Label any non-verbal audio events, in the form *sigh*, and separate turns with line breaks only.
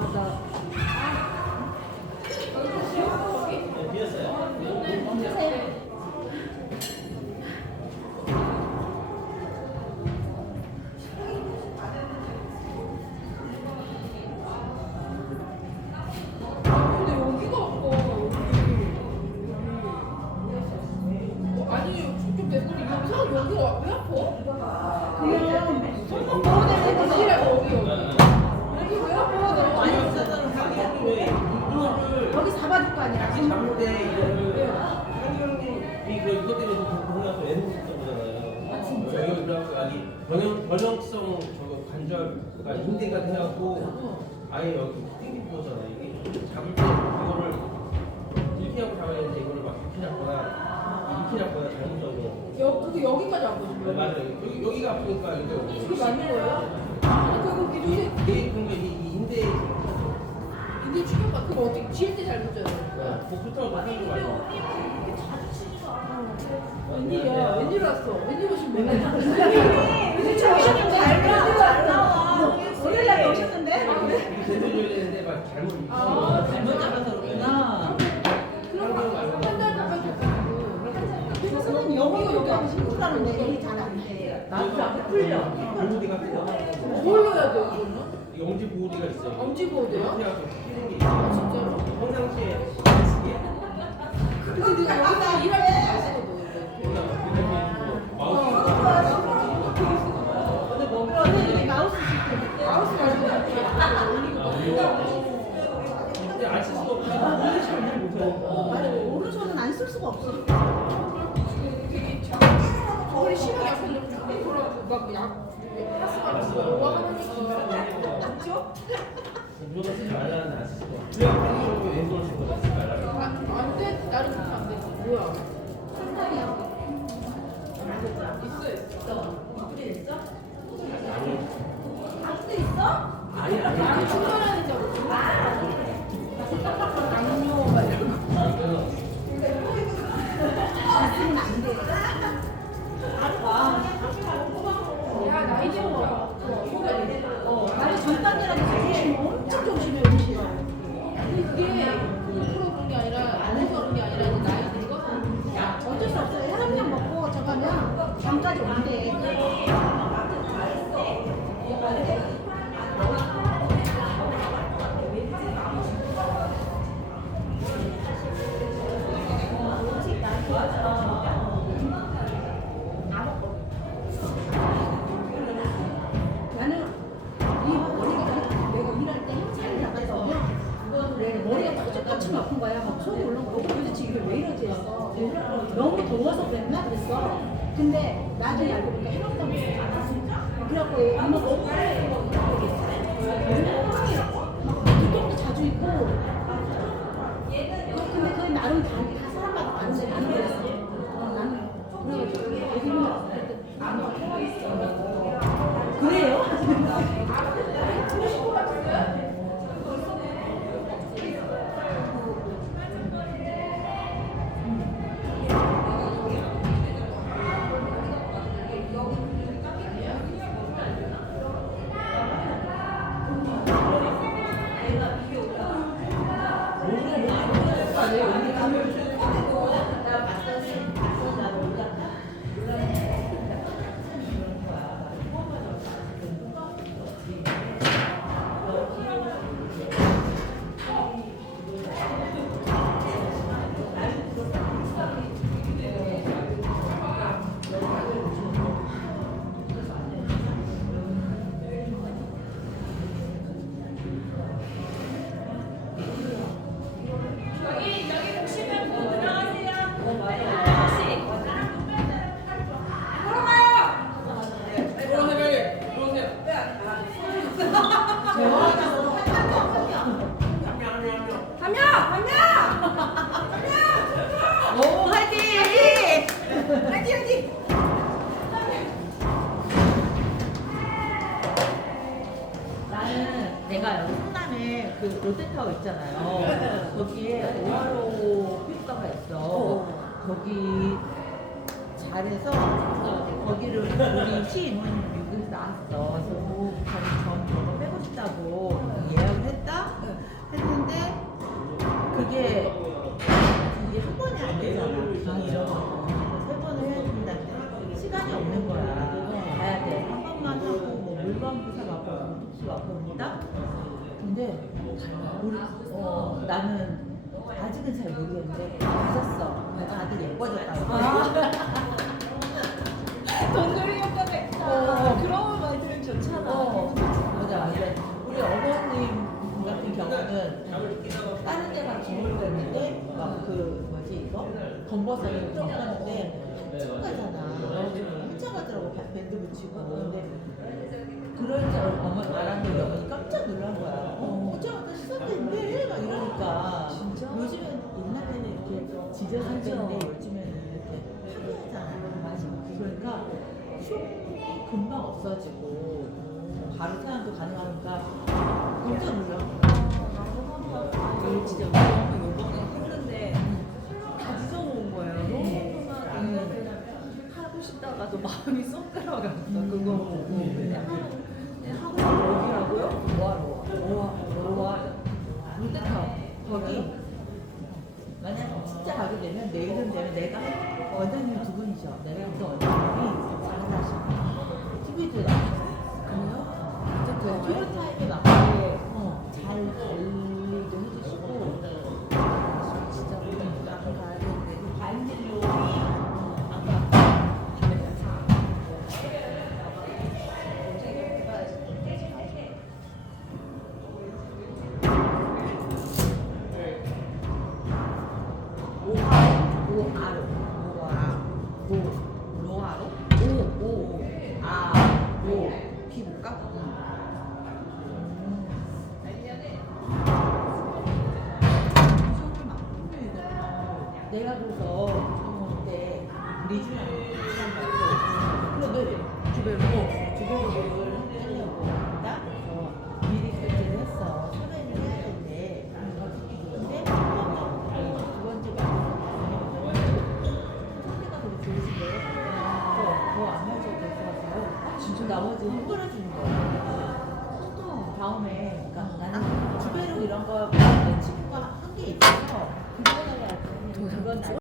아나
근데
잡을 때 이거를 한경이 그 이것 때문에 공나서 애는 있었던 거잖아요. 아 진짜? 여기 그래갖고 아니 변형 변형성 저거 관절가 인대가 해갖고 아예 여기 땡기 부어잖아 이게 잡을 때 이거를 이렇게 하고 잡아야 되는데 이거를 막 이렇게 잡거나 이렇게 잡거나 잘못하고
여 그게 여기까지
네,
아프지
맞아요. 여기 여기가 아프니까 이거
그게 맞는 거예요? 그거 어떻게 지을 때 잘못 져야 돼?
복부터 높이는 거 아니야?
웬일이야? 웬일 왔어? 웬일 오신
제대로 해야 되는데 막 잘못 이렇게
아,
잘못 잡아서 그렇구나.
그럼 한달 가면 됐고
저는 여기가 여기 하고 싶으라는데 일이 잘안 돼.
나도 안 풀려.
보호대가 필요.
뭘 넣어야 돼요 그러면?
이 엄지 보호대가 있어요.
엄지 보호대요? 아. 진짜로?
평상시에 안 쓰게.
근데 네가 여기서 일할 때 허리 심하게 아픈데 그러고 막약 파스 같은 거뭐 하면서 맞죠?
무조건 쓰지 말라는 안. 그래야 왼손으로 왼손을 쓰고 쓰지 말라고.
안돼 나는 그렇게 안 되지 뭐야.
잠까지 온대. 머리가 터져터치 아픈 거야. 막 속이 올라오고 어, 도대체 이게 왜 이러지. 너무 더워서 그랬나 그랬어. 근데 나중에 알고 보니까 해롱병이 있었잖아. 그래갖고 이모가 너무 두통
thank you 내가 성남에 그 롯데타워 있잖아요. 거기에 오하로 피부과가 있어. 거기 잘해서 거기를 우리 시인원 미국에서 나왔어. 그래서 거기 전 와봅니다. 근데 우리 어 나는 아직은 잘 모르겠는데 맞았어. 다들 예뻐졌다고. *laughs*
동그리 효과가
어.
그런 말들은 좋잖아.
어, 맞아, 맞아. 우리 어머님 같은 경우는 다른 데가 주문을 했는데 막그 뭐지 이거 건버섯을 좀 하는데 한참 가잖아. 한참 가더라고 밴- 밴드 붙이고. 근데 지저스 때인데 요즘에는 이렇게 파괴하잖아요. 맞아. 그러니까 흉이 금방 없어지고 바로 태양도 가능하니까 깜짝 거야.
이거 진짜 우리 엄마 요번에 했는데 다 지져놓은 거예요. 너무 음. 하고 싶다가도 마음이 쏙 들어갔어. 그거 보고. 근데 하- 근데 하고 싶어 어디라고요?
로아로.
로아, 로아.
롯데타워. 거기 만약 진짜 가게 되면 내일은 되면 내가 한- 원장님 두 분이셔. 내가 그 원장님이 리주랑 비슷한 말로 그래 주베로 주베로 교육을 하려고 한다 그래서 미리 결제를 했어 섭외를 해야 되는데 근데 두 번째 말로 상태가 되게 좋으신데 더안 좋아서 진짜? 나머지 힘들어지는 거야 다음에